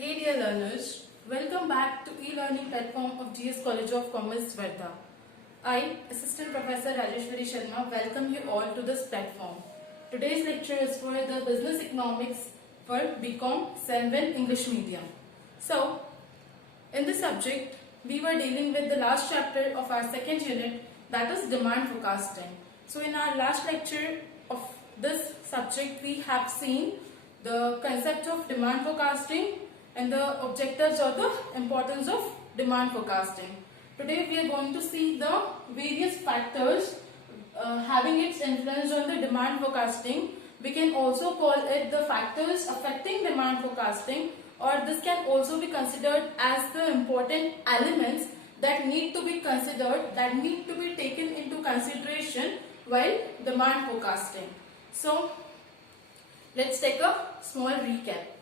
Hey dear learners, welcome back to e-learning platform of GS College of Commerce, Wardha. I, Assistant Professor Rajeshwari Sharma, welcome you all to this platform. Today's lecture is for the Business Economics for BCom Selwyn English Medium. So, in this subject, we were dealing with the last chapter of our second unit, that is demand forecasting. So, in our last lecture of this subject, we have seen the concept of demand forecasting and the objectives or the importance of demand forecasting. Today we are going to see the various factors having its influence on the demand forecasting. We can also call it the factors affecting demand forecasting, or this can also be considered as the important elements that need to be considered, that need to be taken into consideration while demand forecasting. So let's take a small recap.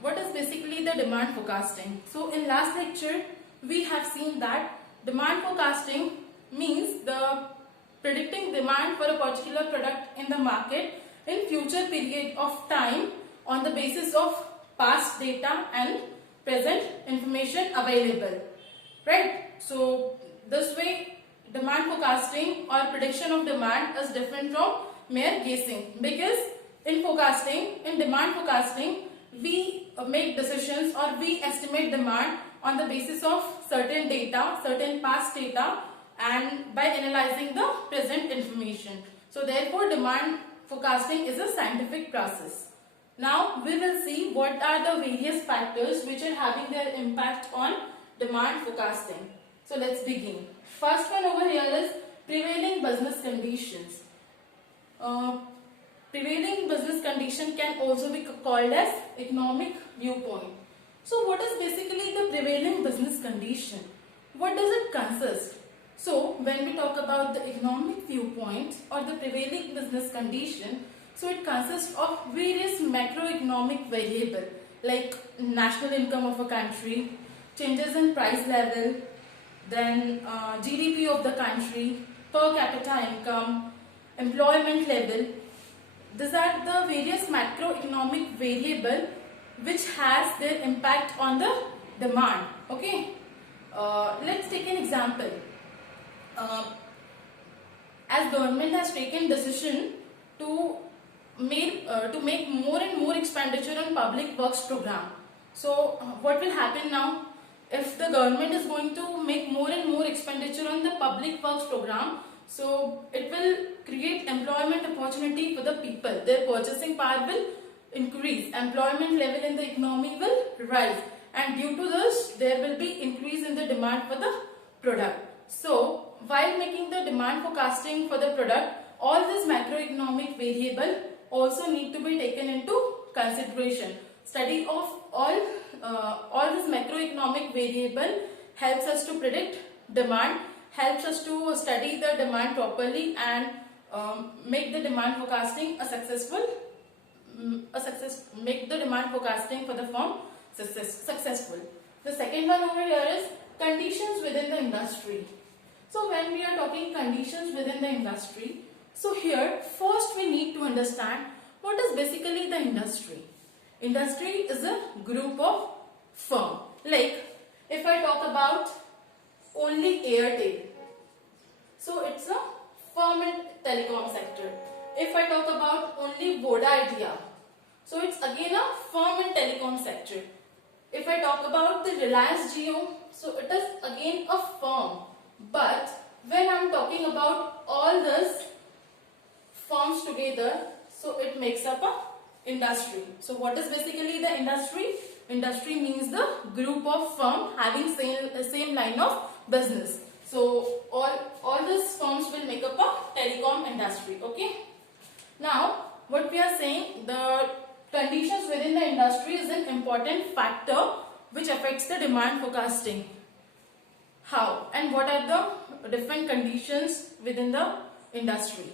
What is basically the demand forecasting? So in last lecture we have seen that demand forecasting means the predicting demand for a particular product in the market in future period of time on the basis of past data and present information available, right? So this way demand forecasting or prediction of demand is different from mere guessing, because in demand forecasting, we make decisions or we estimate demand on the basis of certain data, certain past data, and by analyzing the present information. So therefore demand forecasting is a scientific process. Now we will see what are the various factors which are having their impact on demand forecasting. So let's begin. First one over here is prevailing business conditions. Prevailing business condition can also be called as economic viewpoint. So what is basically the prevailing business condition? What does it consist? So when we talk about the economic viewpoint or the prevailing business condition, so it consists of various macroeconomic variables like national income of a country, changes in price level, then GDP of the country, per capita income, employment level. These are the various macroeconomic variables which has their impact on the demand. Okay, let's take an example. As government has taken decision to make more and more expenditure on public works program. So what will happen now? If the government is going to make more and more expenditure on the public works program, so it will create employment opportunity for the people. Their purchasing power will increase, employment level in the economy will rise, and due to this there will be increase in the demand for the product. So while making the demand forecasting for the product, all these macroeconomic variable also need to be taken into consideration. Study of all this macroeconomic variable helps us to predict demand, helps us to study the demand properly and make the demand forecasting make the demand forecasting for the firm successful. The second one over here is conditions within the industry. So when we are talking conditions within the industry, so here first we need to understand what is basically the industry. Industry is a group of firm. Like if I talk about only Airtel, so it's a firm in telecom sector. If I talk about only Voda Idea, so it's again a firm in telecom sector. If I talk about the Reliance Jio, so it is again a firm. But when I'm talking about all these firms together, so it makes up a industry. So what is basically the industry? Industry means the group of firm having same line of business. So all these firms will make up a telecom industry. Okay. Now what we are saying, the conditions within the industry is an important factor which affects the demand forecasting. How and what are the different conditions within the industry?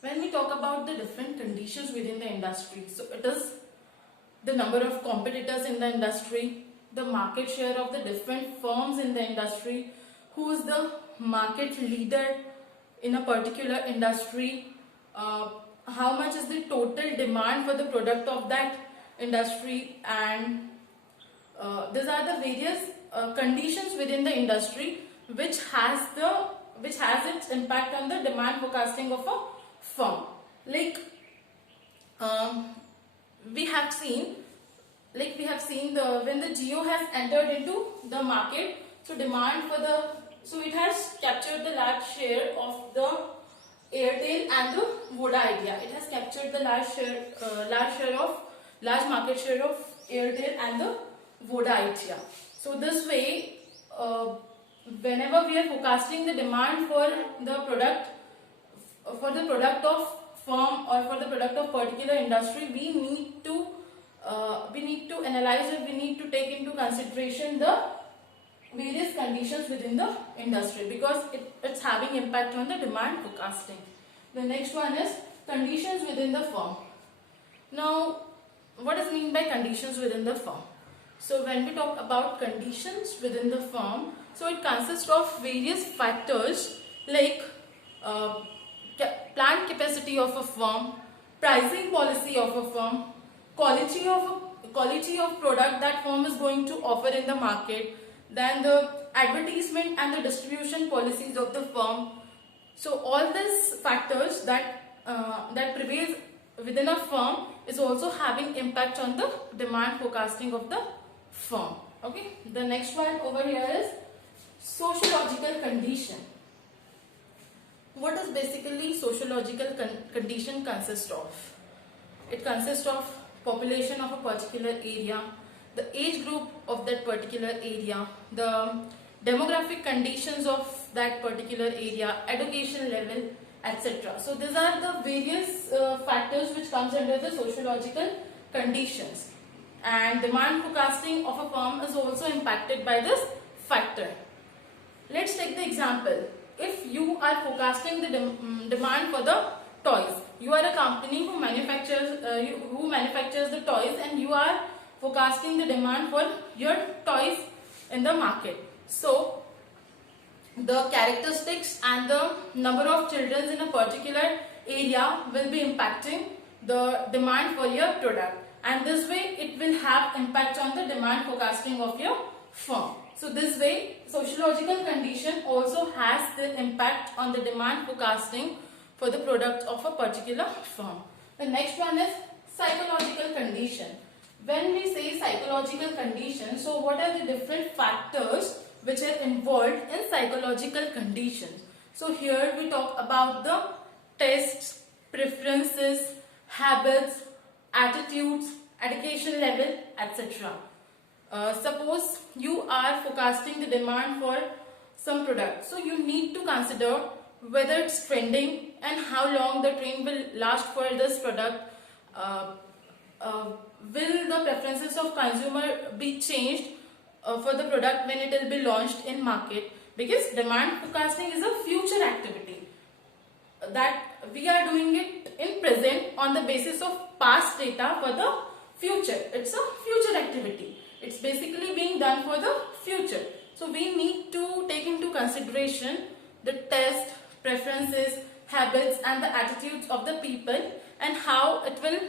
When we talk about the different conditions within the industry, so it is the number of competitors in the industry, the market share of the different firms in the industry, who is the market leader in a particular industry, how much is the total demand for the product of that industry, and these are the various conditions within the industry which has its impact on the demand forecasting of a firm. Like we have seen the when the Jio has entered into the market, so it has captured the large share of the Airtel and the Voda Idea. It has captured the large market share of Airtel and the Voda Idea. So this way, whenever we are forecasting the demand for the product of firm or for the product of particular industry, we need to analyze it. We need to take into consideration the various conditions within the industry, because it's having impact on the demand forecasting. The next one is conditions within the firm. Now, what is meant by conditions within the firm? So when we talk about conditions within the firm, so it consists of various factors like plant capacity of a firm, pricing policy of a firm, quality of product that firm is going to offer in the market, then the advertisement and the distribution policies of the firm. So all these factors that prevails within a firm is also having impact on the demand forecasting of the firm. Okay, the next one over here is sociological condition. What does basically sociological condition consist of? It consists of population of a particular area, the age group of that particular area, the demographic conditions of that particular area, education level, etc. So these are the various factors which comes under the sociological conditions, and demand forecasting of a firm is also impacted by this factor. Let's take the example. If you are forecasting the demand for the toys, you are a company who manufactures the toys, and you are forecasting the demand for your toys in the market. So the characteristics and the number of children in a particular area will be impacting the demand for your product, and this way it will have impact on the demand forecasting of your firm. So this way sociological condition also has the impact on the demand forecasting for the product of a particular firm. The next one is psychological condition. When we say psychological condition, so what are the different factors which are involved in psychological conditions? So here we talk about the tastes, preferences, habits, attitudes, education level, etc. Suppose you are forecasting the demand for some product, so you need to consider whether it's trending and how long the trend will last for this product. Will the preferences of consumer be changed for the product when it will be launched in market? Because demand forecasting is a future activity that we are doing it in present on the basis of past data for the future. It's a future activity. It's basically being done for the future. So we need to take into consideration the taste, preferences, habits and the attitudes of the people, and how it will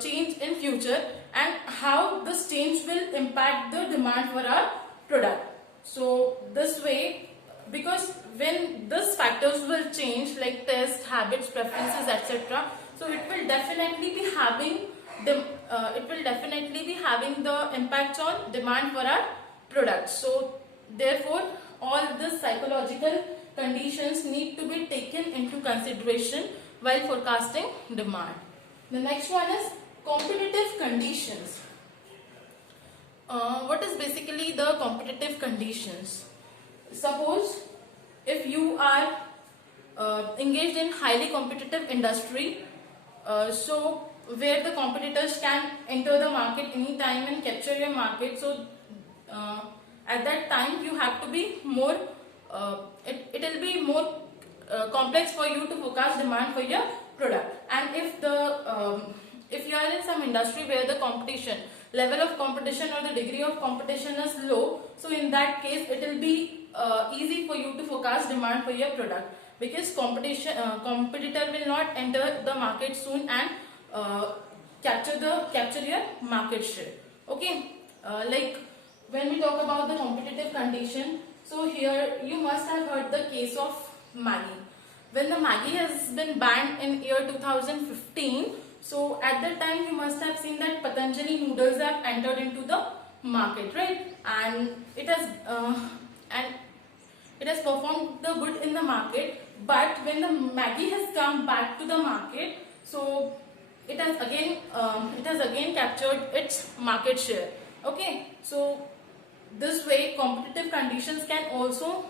change in future, and how this change will impact the demand for our product. So this way, because when these factors will change like taste, habits, preferences, etc., so it will definitely be having the impact on demand for our product. So therefore all the psychological conditions need to be taken into consideration while forecasting demand. The next one is competitive conditions. What is basically the competitive conditions? Suppose if you are engaged in highly competitive industry, so where the competitors can enter the market anytime and capture your market, so at that time you have to be more, it will be more complex for you to forecast demand for your product. And if you are in some industry where the level of competition or the degree of competition is low, so in that case it will be easy for you to forecast demand for your product, because competitor will not enter the market soon, and capture your market share. Okay, like when we talk about the competitive condition, so here you must have heard the case of Maggi. When the Maggi has been banned in year 2015, so at that time you must have seen that Patanjali noodles have entered into the market, right? And it has performed the good in the market. But when the Maggi has come back to the market, so it has again captured its market share. Okay, so this way competitive conditions can also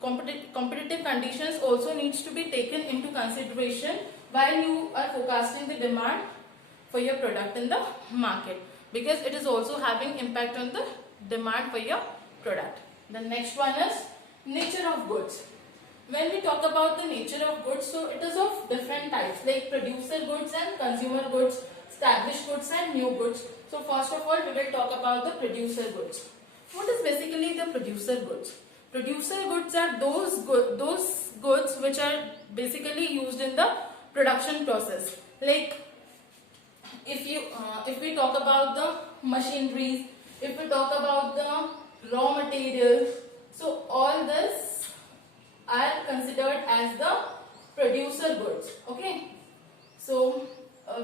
competitive conditions also needs to be taken into consideration while you are forecasting the demand for your product in the market, because it is also having impact on the demand for your product. The next one is nature of goods. When we talk about the nature of goods, so it is of different types, like producer goods and consumer goods, established goods and new goods. So first of all, we will talk about the producer goods. What is basically the producer goods? Producer goods are those goods which are basically used in the production process. Like if we talk about the machineries, if we talk about the raw materials, so all this are considered as the producer goods. Okay, so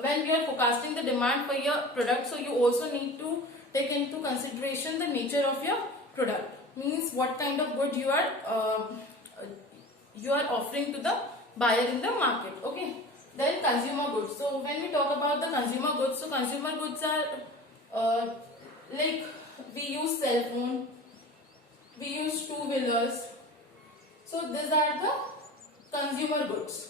when you are forecasting the demand for your product, so you also need to take into consideration the nature of your product, means what kind of good you are offering to the buyer in the market. Okay, then consumer goods. So when we talk about the consumer goods, so consumer goods are like we use cell phone, we use two-wheelers. So these are the consumer goods.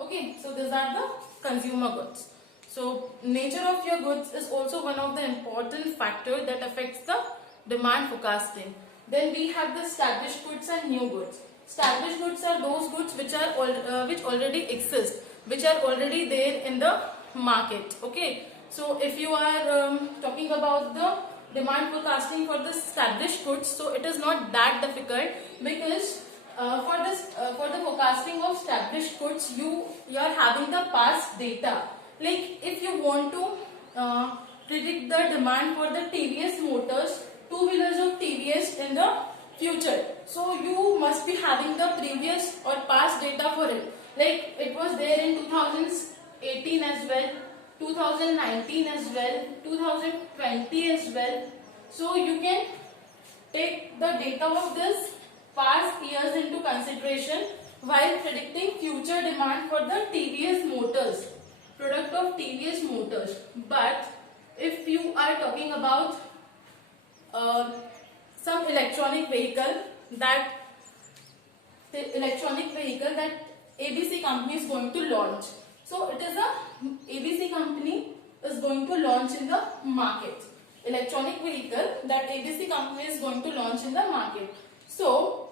Okay, so these are the consumer goods. So nature of your goods is also one of the important factors that affects the demand forecasting. Then we have the established goods and new goods. Established goods are those goods which already exist, which are already there in the market. Okay, so if you are talking about the demand forecasting for the established goods, so it is not that difficult, because for the forecasting of established goods, you are having the past data. Like if you want to predict the demand for the TVS motors, two-wheelers of TVS in the future, so you must be having the previous or past data for it. Like it was there in 2018 as well, 2019 as well, 2020 as well. So you can take the data of this past years into consideration while predicting future demand for the TVS motors, product of TVS motors. But if you are talking about some electronic vehicle that ABC company is going to launch, so it is a ABC company is going to launch in the market, electronic vehicle that ABC company is going to launch in the market. So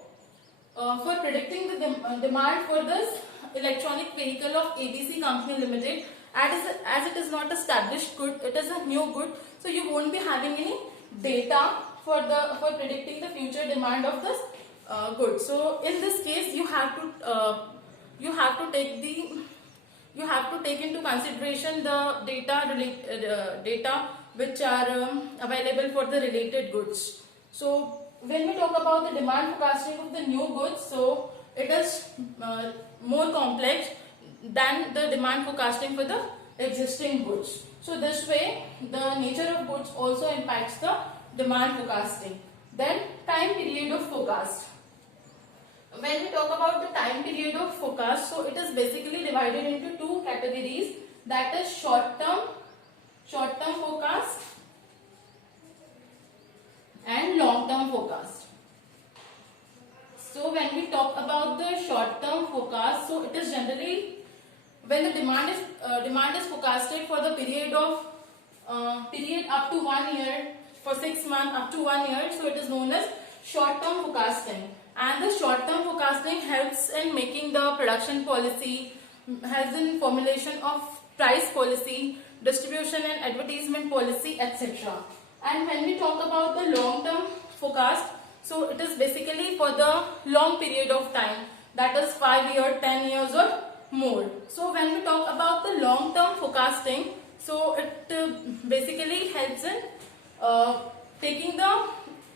for predicting the demand for this electronic vehicle of ABC company limited, as it is not established good, it is a new good, so you won't be having any data for predicting the future demand of this good. So in this case, you have to take into consideration the data which are available for the related goods. So when we talk about the demand forecasting of the new goods, so it is more complex than the demand forecasting for the existing goods. So this way the nature of goods also impacts the demand forecasting. Then time period of forecast. When we talk about the time period of forecast, so it is basically divided into two categories, that is short term forecast and long term forecast. So when we talk about the short term forecast, so it is generally when the demand is forecasted for the period up to 1 year, for 6 months up to 1 year, so it is known as short term forecasting. And the short term forecasting helps in making the production policy, helps in formulation of price policy, distribution and advertisement policy, etc. And when we talk about the long term forecast, so it is basically for the long period of time, that is 5 years, 10 years or more. So when we talk about the long term forecasting, so it basically helps in taking the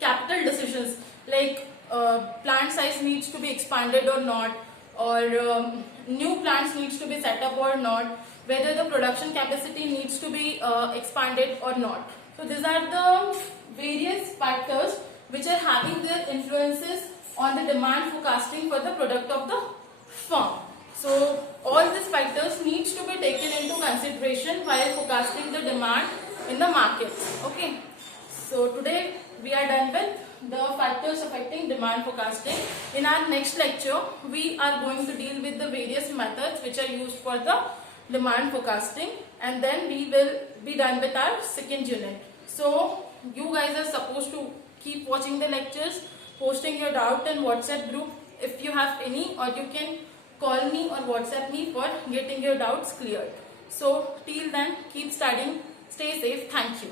capital decisions, like plant size needs to be expanded or not, or new plants needs to be set up or not, whether the production capacity needs to be expanded or not. So these are the various factors which are having their influences on the demand forecasting for the product of the firm. So all these factors needs to be taken into consideration while forecasting the demand in the market. Okay. So today we are done with the factors affecting demand forecasting. In our next lecture, we are going to deal with the various methods which are used for the demand forecasting, and then we will be done with our second unit. So you guys are supposed to keep watching the lectures, posting your doubt in WhatsApp group if you have any, or you can call me or WhatsApp me for getting your doubts cleared. So till then, keep studying, stay safe. Thank you.